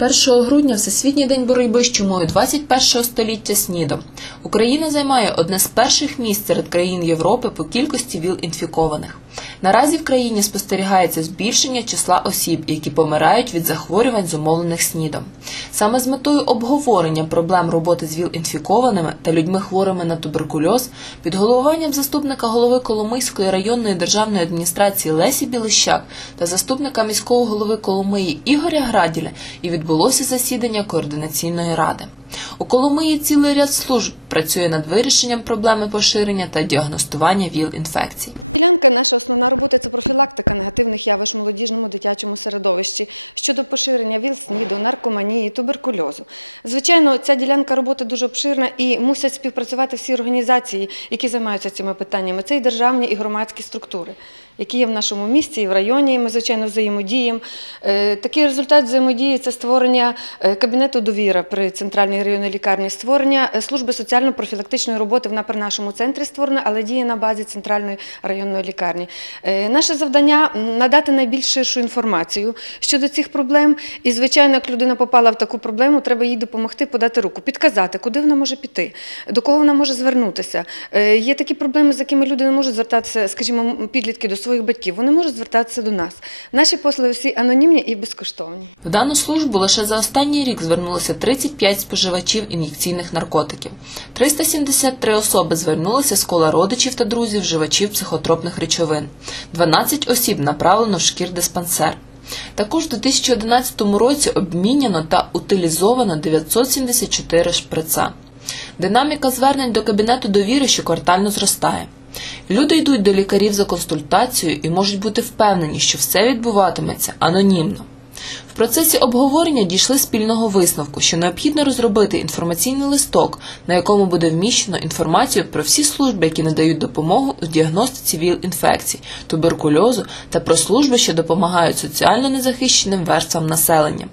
1 грудня Всесвітній день боротьби з чумою 21 століття СНІДом. Україна займає одне з перших місць серед країн Європи по кількості ВІЛ-інфікованих. Наразі в країні спостерігається збільшення числа осіб, які помирають від захворювань, зумовлених СНІДом. Саме з метою обговорення проблем роботи з ВІЛ-інфікованими та людьми хворими на туберкульоз під головуванням заступника голови Коломийської районної державної адміністрації Лесі Білищак та заступника міського голови Коломиї Ігоря Граділя і відбулося засідання координаційної ради. У Коломиї цілий ряд служб працює над вирішенням проблеми поширення та діагностування ВІЛ-інфекцій. Ділянка наша основна робота це профілактика негативних явищ в молодіжному дитячому середовищі щодо поширення ВІЛ, СНІДу, наркоманії, туберкульозу. Звичайно, ця ділянка роботи дуже обширна і мусять співпрацювати всі організації, які займаються цими питаннями. Це і державні, і громадські структури, які є в нашому місті і в районі. Ми звичайно взаємодіємо. Е, Такий результат взаємодії це створення е, кабінету довіра при центральній районній лікарні, створення е, служби соціально-профілактичної роботи. Вона при нашому центрі створена, але діє на базі центральної районної лікарні. Е, Наше завдання надати найбільш інформацію щодо цих проблем. І, звичайно, як людина попала в таку проблему, треба їй допомогти подати руку, підказати, куди вона може піти, до кого вона може звернутися. Е, Є такі проблеми, з якими люди не можуть звертатися, скажімо, підлітки до своїх батьків. Вони можуть звертатися до нас. Наші послуги всі анонімні і безкоштовні. В дану службу лише за останній рік звернулося 35 споживачів ін'єкційних наркотиків. 373 особи звернулися з кола родичів та друзів вживачів психотропних речовин. 12 осіб направлено в шкір-диспансер. Також у 2011 році обміняно та утилізовано 974 шприца. Динаміка звернень до кабінету довіри щоквартально зростає. Люди йдуть до лікарів за консультацією і можуть бути впевнені, що все відбуватиметься анонімно. Процесі обговорення дійшли спільного висновку, що необхідно розробити інформаційний листок, на якому буде вміщено інформацію про всі служби, які надають допомогу у діагностиці ВІЛ-інфекцій, туберкульозу та про служби, що допомагають соціально незахищеним верствам населення.